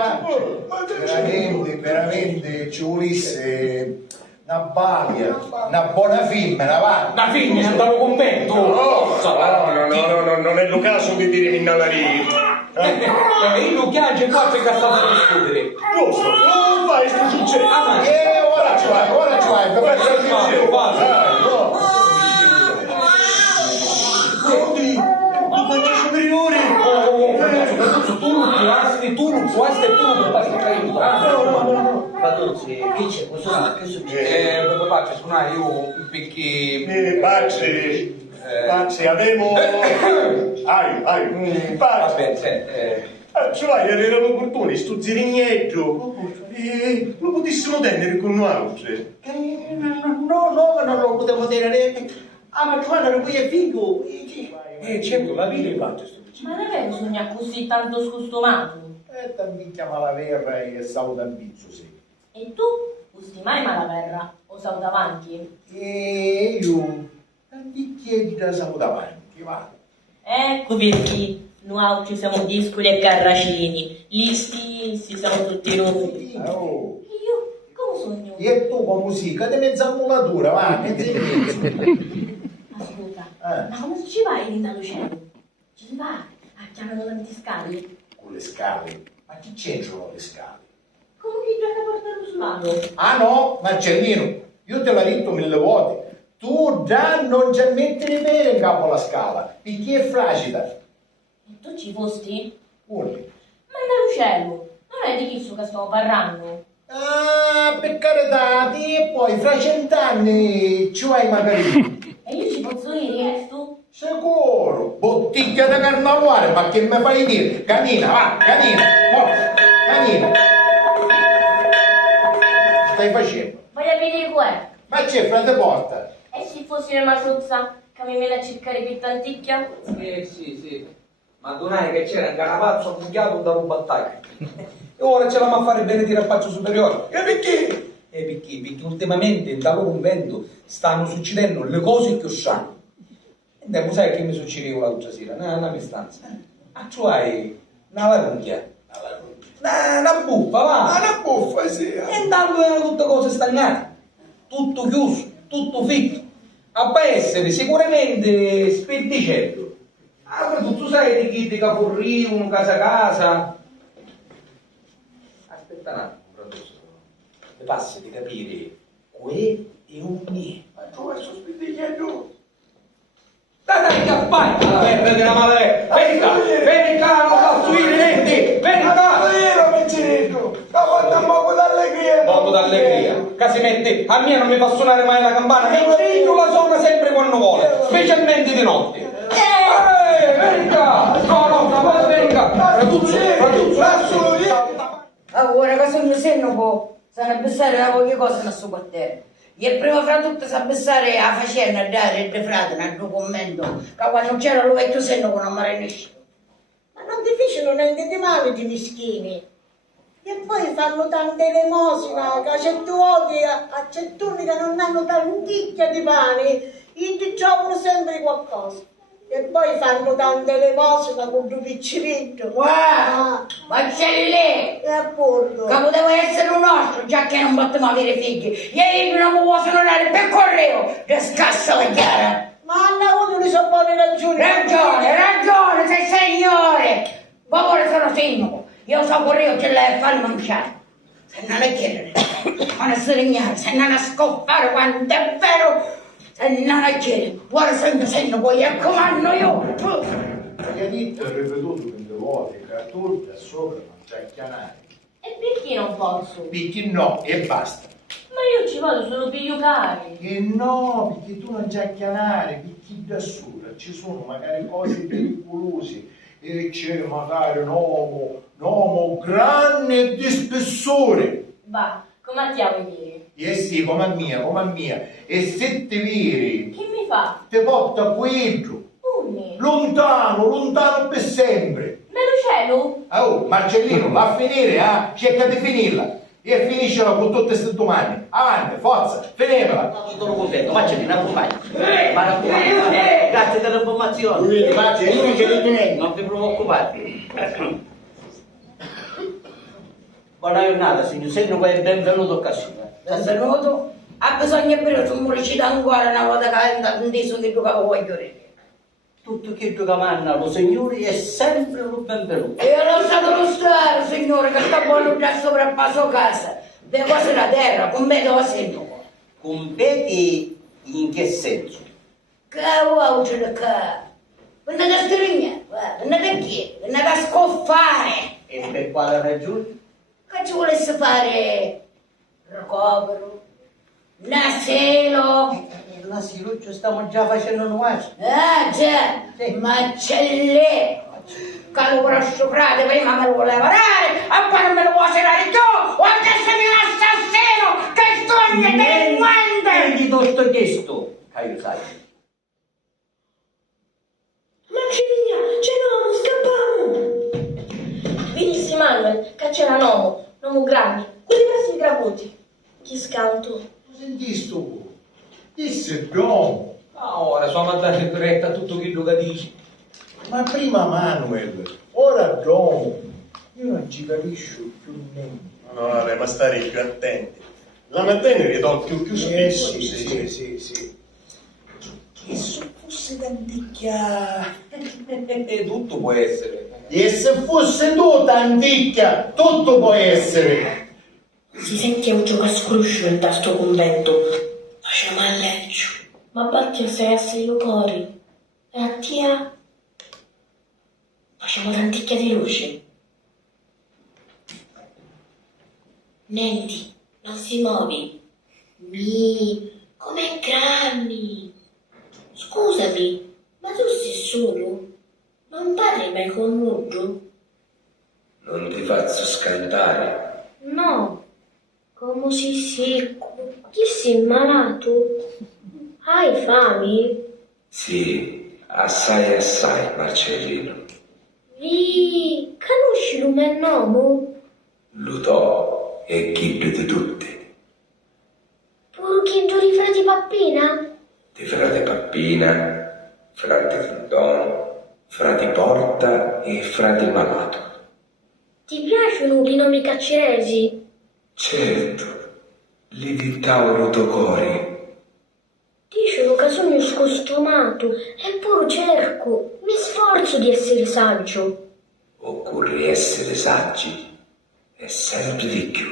già veramente ci volesse una balia, una buona femmina, va. Una femmina, andavo con me, tu. No, non è il caso di dire minnata lì. Io non chiaccio e qua c'è cassato a discutere. Giusto, non fai sto successo. Ora ci vai, per fare il successo. Ma faccio superiore. Tu non puoi essere tu non puoi aiutare. Patuzzi, che c'è? Che succede? Papà, ci suonare io perché... Pazzi, avevo... Pazzi. Vabbè, Cioè, erano opportuni, sto zirignetto. Lo potessimo tenere con noi. No, non lo potevo tenere. Ma guarda, qui è figo. certo, la vita è fatta sto Ma davvero sogna così tanto scostumato? Mi chiama la verra e saluta il pizzo, sì. E tu gusti mai malaverra o sau davanti? E io ti chiedi da saluta avanti, va. Ecco perché noi ci siamo discoli e carracini, gli stessi siamo tutti noi. Oh. E io come sogno? E tu con musica di mezza mulatura, va, mezza e mezzo. Ascolta, ma come ci vai in cielo? Ci si va a chiamare tanti scali? Con le scale, ma chi c'entrano le scale? Come che gioca a portare lo slato? Ah no, Marcellino, io te l'ho detto 1000 volte. Tu già non ci mettere bene in capo alla scala, perché è fragile. E tu ci fosti? Uno. Ma in cielo, non è di chi che stiamo parlando? Ah, per carità, e poi fra 100 anni ci vai magari. E io ci posso dire resto? Sicuro, bottiglia da carnavale, ma che mi fai dire? Canina, va, canina, forza, canina. Stai facendo? Voglio vedere qua. Ma c'è, frate porta. E se fossi una maciuzza che mi viene a cercare per tanticchia? Sì. Ma donai che c'era un canavazzo bugliato da un battaglia. E ora ce l'abbiamo a fare bene di rampaccio superiore. E perché? Perché ultimamente dal loro convento stanno succedendo le cose che sanno. E tu sai che mi succedeva l'altra sera, nella mia stanza. Cioè, una larunghia. Una buffa, va. Una buffa, sì. E intanto erano tutte cose stagnate. Tutto chiuso, tutto fitto. A essere sicuramente speddicello. Tu sai di chi ti caporrivano casa. Aspetta un attimo, professore. Mi passa di capire que e un mie. Ma tu vai su speddicello. Dai, che fai? La verra della madre! Vieni qua, non posso i denti! Vieni qua! Io piccinetto! Ma quanto un poco d'allegria! Poco d'allegria! Che si mette, a me non mi fa suonare mai la campana, che io la suona sempre quando vuole, specialmente di notte! Vieni qua! No, vieni qua! Fratuzzo! Ora che sono senno può, sanno abbassare da poche cose nel suo quartiere. E prima fra tutto sa abbassare la faccenda a dare il frate nel documento, che quando c'era lo vecchio senno con non mi rinesce. Ma non ti fecero niente di male di mischini. E poi fanno tante elemosina, che certi uomini, a certi che non hanno tanticchia di pane, gli ti trovano sempre qualcosa. E poi fanno tante elemosina con due picciretto. Guarda, ma c'è lì! E appunto. Che poteva essere un nostro, già che non potevamo avere figli. Ieri non mi possono dare per correo, che scassa la chiara. Ma hanno avuto le sue buone ragioni. Ragione, sei signore! Ma ora sono sindaco, io so correo ce l'hai a fare mangiare. Se non è chiedere, non è serignare, se non è scoppare quanto è vero, se non è chiedere, ora sempre sindaco, poi è comando io. Gli ha detto e ripetuto 1000 volte che tu da sopra non c'è chianare. E perché non posso? Perché no, e basta. Ma io ci vado solo per giocare. E no, perché tu non c'è chianare, perché da sopra ci sono magari cose pericolose e c'è magari un uomo grande di spessore. Va, come ti vuoi dire? E sì, come a mia. E se ti viri, Che mi fa? ti porta quello. Unni. Lontano per sempre. Nello cielo? Oh, Marcellino, va a finire, cerca di finirla. E finiscila con tutte queste domande. Avanti, forza, finimela. Sono contento, Marcellino, accompagna. Grazie dell'informazione. Marcellino, Non ti preoccupare. Buona giornata, signor. Segno che è benvenuto a casa. Benvenuto. Ha bisogno però tu mi recita ancora una volta che è andato in diso che tu che voglio dire. Tutto che manna lo signore è sempre un benvenuto. E lasciatelo stare, signore, che sta buono già sopra il passo casa. Le cose la terra, con me dove sento. Competi in che senso? Che vuoi dire che? Venite a strignare, venite a chi? Venite a scoffare. E per quale ragione? Che ci volesse fare? Ricovero? Naselo? L'asilo ci stiamo già facendo noi. Ah già, Sì. ma c'è lì. Che lo conosco frate, prima me lo voleva dare, e poi non me lo vuoi tirare tu, o adesso mi l'assassino, che sogna delinquente! Egli tutto chiesto, che io sai. Benissimo, Manuel, che c'era nomo grandi, quelli versi gravuti. Chi scanto? Senti tu, disse Don, Ah, ora siamo andati in retta a tutto quello che dici. ma prima Manuel, ora Don, io non ci capisco più niente. No, vabbè, ma stare più attenti. La mattina ridocchio più spesso. Sì. E se fosse d'anticchia... tutto può essere. E se fosse tu anticchia, tutto può essere. Si sente un gioco a scruscio in sto convento. Facciamo a legge. Ma batti assai assai lo cori. E a tia? Facciamo tanticchia di luce. Nenti, non si muovi. Com'è grandi. Scusami, ma tu sei solo? Non parli mai con Muggio? Non ti faccio scantare. No, come sei secco? Chi sei malato? Hai fame? Sì, assai, Marcellino. Vi conosci il mio nome? Lo do e chiedo di tutti. Pur chiedo di frati Pappina? Di frate Pappina, frate Don, frati Porta e frate Malato. Ti piacciono i nomi cacceresi? Certo, li dittavo rotocori. Dicono che sono scostumato, eppure cerco, mi sforzo di essere saggio. Occorre essere saggi e sempre di più.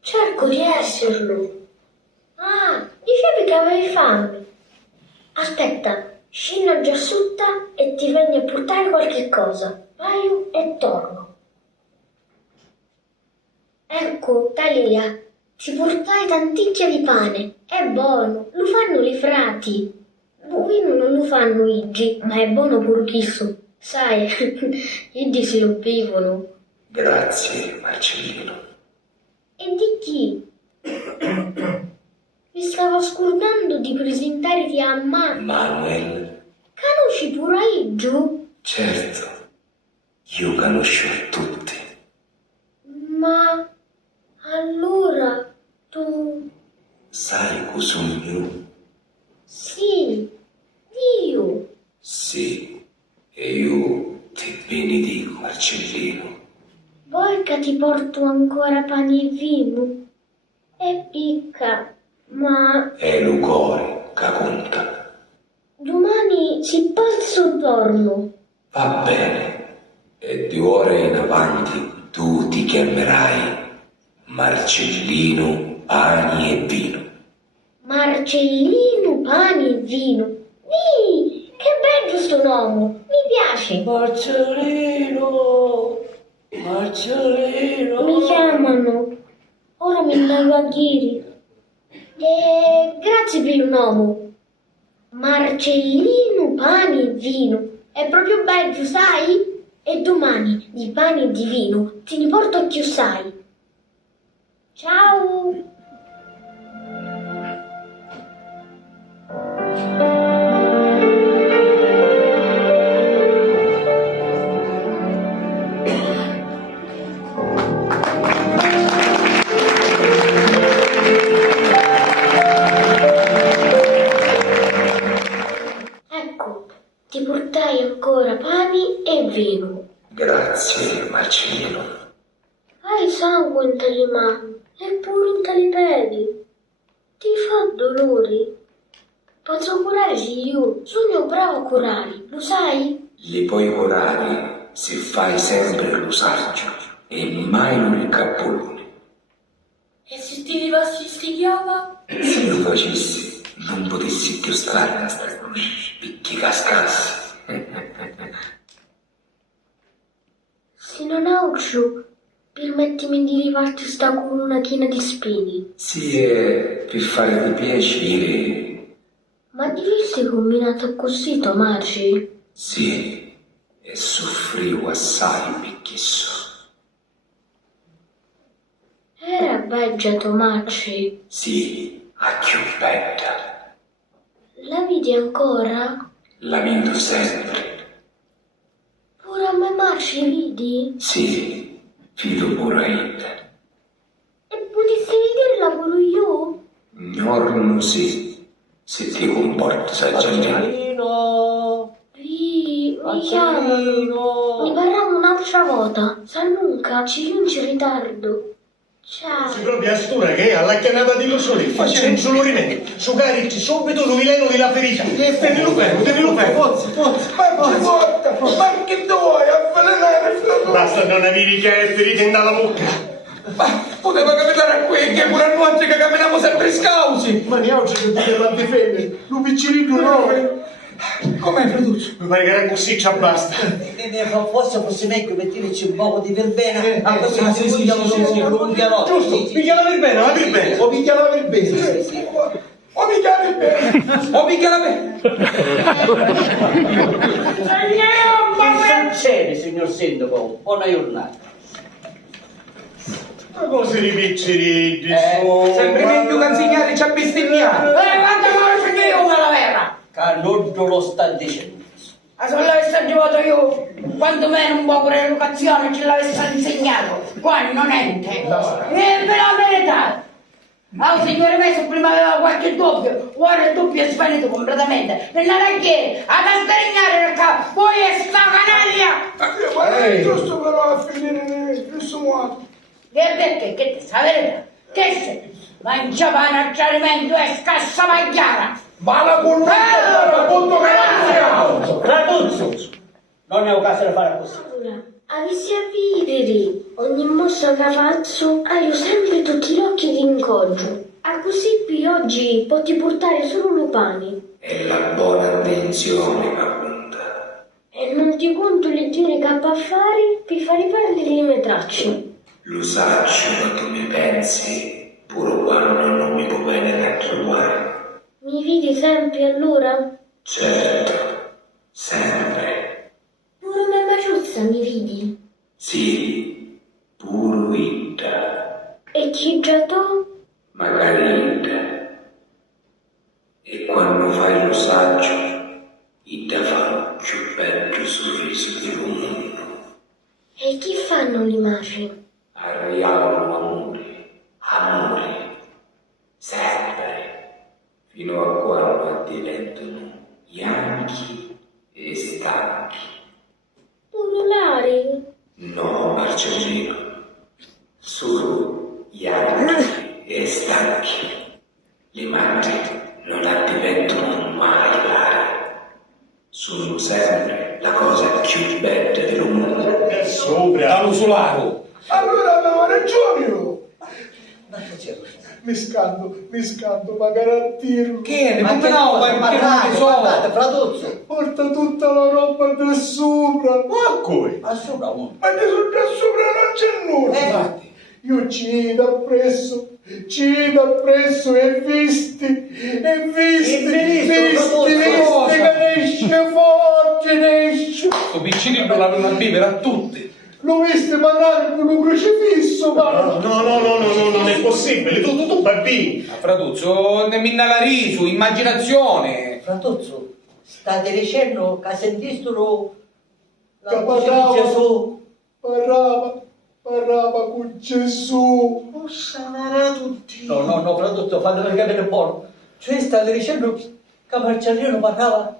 Cerco di esserlo. Ah, dicevi che avevi fame. Aspetta, scendo già sotto e ti vengo a portare qualche cosa. Vai e torno. Ecco, Talia, ti portai tanticchia di pane. È buono, lo fanno i frati. Bovino non lo fanno iggi, ma è buono pure chisso. Sai, iggi se lo bevono. Grazie, Marcellino. E di chi? Mi stavo scordando di presentarti a Manuel. Conosci pure Iggio? Certo, io conosco tutti. Ma allora tu... Sai cos'ugno? Sì, Dio. Sì, e io ti benedico, Marcellino. Vuoi che ti porto ancora pane e vino? È picca, ma È lo cuore che conta. domani si passa o torno. Va bene, e di ora in avanti tu ti chiamerai Marcellino Pani e Vino. Marcellino, pane e vino. Che bello sto nome, mi piace. Marcellino! Mi chiamano. Ora mi andato a Ghiri. E grazie per il nome. Marcellino, pane e vino. È proprio bello, sai? E domani di pane e di vino te ne porto a chiussai. Ciao! Ecco, ti portai ancora pani e vino. Grazie, Marcellino. Hai il sangue in tali mani e pure in tali piedi. Ti fa dolori? Potrò curarsi io, sono bravo a curare, lo sai? Li puoi curare se fai sempre lo saggio e mai il cappolone. E se ti levassi sti chiava? Se lo facessi, non potessi più stare a sta qui, picchi cascassi. Se non auccio, permettimi di levarti sta corona piena di spini. Sì, è per farti piacere. Ma di viste combinato così, Tomaci? Sì, e soffrivo assai picchisso. Era beggia, Tomaci. Sì, a più bella. La vedi ancora? La vedo sempre. Pure a me Marci vedi? Sì, fido pure io. E potessi vederla pure io? Non sì, se ti comporti saggiamente. Marcellino, Mi chiamano. Ne parliamo un'altra volta. Salunca, ci giunge in ritardo. Ciao. Si proprio a stura che alla chiamata di lo sole, facendo solo rimedio. Su carici, subito lui leno la ferita. Tenilo fermo. Ma che vuoi avvelenare? Basta non avere che ferite dalla bocca. Ma poteva capitare a qui che pure a noi che camminiamo sempre scausi. Ma ne oggi che ti devo difendere, lo piccerino no. Com'è, Freduccio? Mi pare che era così, già basta. forse meglio metterci un po' di verbena, a così sì, ci sì, un pianotto. Giusto, picchia la verbena, la verbena. O picchia la verbena. O mica la bene! O mica la bene! Che succede, signor Sindaco? Buona giornata. Ma cosa di picceriti? Sempre meglio canzignare ci ha bestemmiato! Quanto conosci che io una vera? Calordo lo sta dicendo. Ma se l'avessi aggiunto io, quantomeno un po' per l'educazione ce l'avessi insegnato, qua non ente. E per la verità, il signore messo prima aveva qualche dubbio, ora il dubbio è svanito completamente. E non è che, ad asterignare perché poi è sta canaglia! Ma è giusto però a finire nel stesso modo! E perché? Che ti sa la verità? Che sei? Mangiava un acciarimento e scassa magliara! Ma la colonna appunto che la Traduzzo! Non è un caso da fare così. Avessi a vivere ogni mossa che faccio, hai sempre tutti gli occhi di incoggio. A così qui oggi poti portare solo i pani. È la buona attenzione, appunta. E non ti conto le gire che a fare per fare perdere le mie tracce. Lo saccio che tu mi pensi, pure quando non mi può bene trovare. Mi vedi sempre allora? Certo, sempre. Pure me Maciuzza mi vedi? Sì, pure Ida, E chi già tu? magari Ida. E quando fai lo saggio, Ida fa un più bello sorriso del mondo. E chi fanno le maci? Arreiavano amore, sempre, fino a quando diventano bianchi e stanchi. Ululare? No, Marcellino, solo bianchi e stanchi. Le madri non la diventano mai l'aria. Sono sempre la cosa più bella del mondo. È sopra. Dall'usolaro! Allora avevo ragione io! Ma che c'è? Mi scando, ma garantirlo. Che ne? Ma Come che no? cosa? Perché non ne so! Traduzzo! Porta tutta la roba da sopra. Ma come? Assura uno. Ma che sul da sopra non c'è nulla! Infatti. Io ci da presso e visti, che ne esce forte, ne esce. Sto piccinino l'avevano a vivere a tutti! Lo viste parlare con un crocifisso, ma... No, non è possibile. Tu bambini. Fratuzzo, ne minna riso, immaginazione! Fratuzzo, state dicendo che sentistero la Che voce di Gesù? Parlava con Gesù. Oh, sarà tutti. No, Fratuzzo, fatemi capire un po'. Cioè state dicendo che Marcellino parlava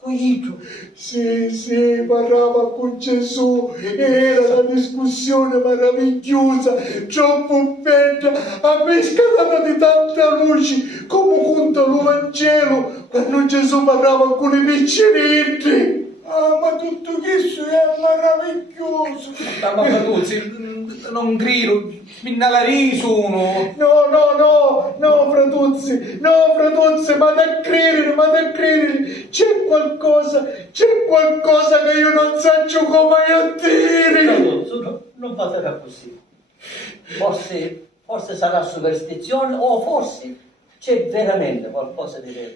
Coglito. Sì, parlava con Gesù, era una discussione meravigliosa, troppo bella, a me scalata di tanta luce, come conta lo Vangelo, quando Gesù parlava con i piccinetti. Ah, ma tutto questo è meraviglioso. Ma Fratuzzi, non grido, mi riso uno. No, Fratuzzi, ma da credere, c'è qualcosa che io non so come dire. Fratuzzo, no, non farà così. Forse sarà superstizione o forse c'è veramente qualcosa di vero.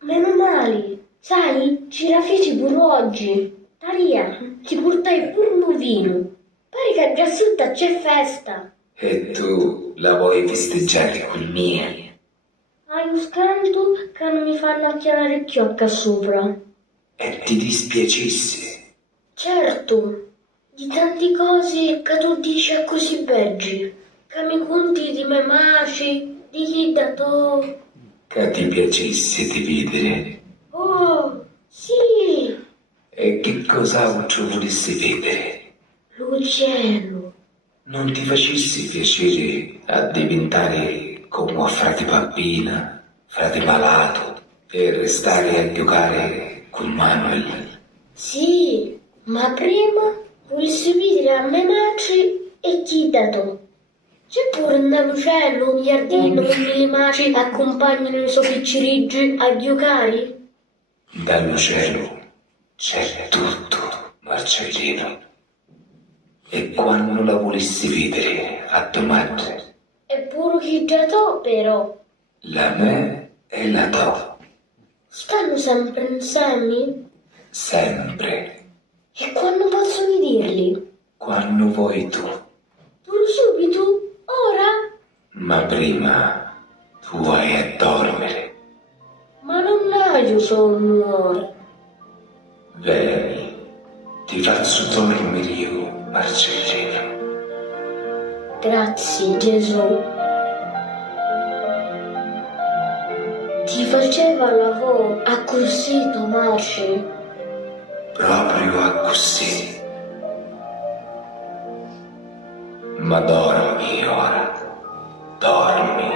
Meno male, sai, ci raffici pure oggi. Talia, ti portai pure un vino. Pare che già sotto c'è festa. E tu la vuoi festeggiare con me? Hai un scanto che non mi fanno acchiarare il chiocca sopra. E ti dispiacesse? Certo, di tante cose che tu dici così beggi, che mi conti di me maci, di chi da to. Che ti piacesse di vedere? Oh, sì, E che cos'altro volessi vedere? l'uccello. Non ti facesse piacere a diventare come frate Pappina, frate Malato, e restare a giocare con Manuel? Sì, ma prima volessi vedere a me maci e chi da to. C'è pure un uccello, un giardino, le maci accompagnano i suoi picciriggi a giocare? Dallo cielo c'è tutto, Marcellino. E quando la volessi vedere a domani? Eppure chi già to, però. La me e la do, Stanno sempre insieme? sempre, E quando posso vederli? quando vuoi tu. Tu subito? Ora? Ma prima tu vai a dormire. Ma non ho sonno ora. Vieni, ti faccio dormire io, Marcellino. Grazie Gesù. Ti faceva lavoro a così, Tomaci? Proprio a così. Ma dormi ora, dormi.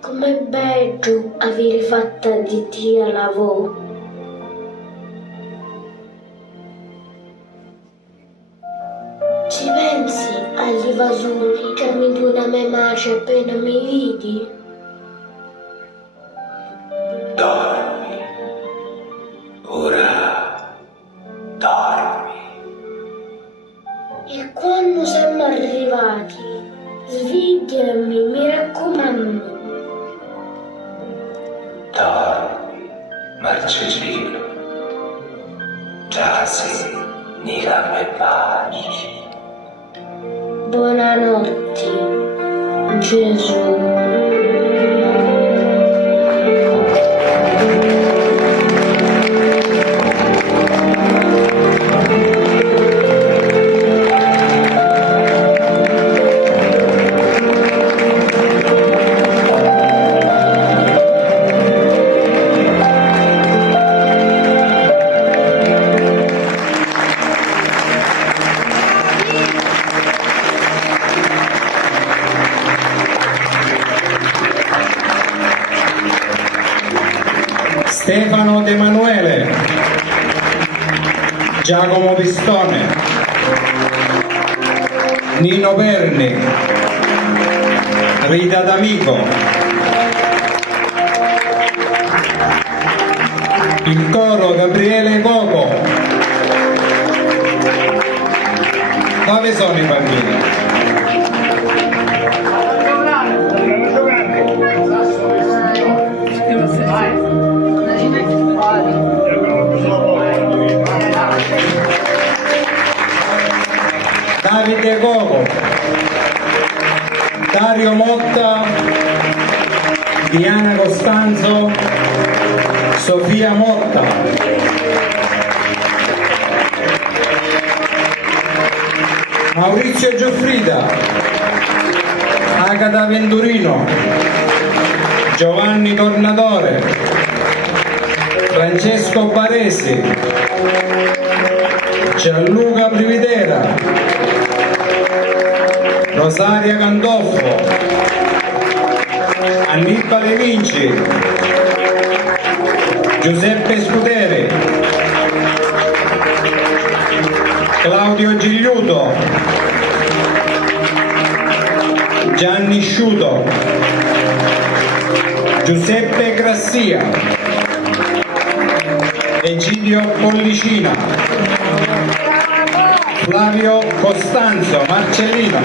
Com'è bello avere fatta di te a lavoro. Ci pensi agli vasoni che mi dona a me maci appena mi vedi? Dormi. Ora dormi. E quando siamo arrivati, svegliami, mi raccomando. Dormi, Marcellino. Giasi, nella me pace. Buonanotte, Gesù. Stefano De Manuele, Giacomo Pistone, Nino Perni, Rita D'Amico, il coro Gabriele Coco. Dove sono i bambini? Davide Coco, Dario Motta, Diana Costanzo, Sofia Motta, Maurizio Gioffrida, Agata Venturino, Giovanni Tornatore, Francesco Baresi, Gianluca Prividera, Rosaria Candoffo, Annibale Vinci, Giuseppe Scuderi, Claudio Gigliuto, Gianni Sciuto, Giuseppe Grassia, Egidio Pollicina, Flavio Costanzo Marcellino,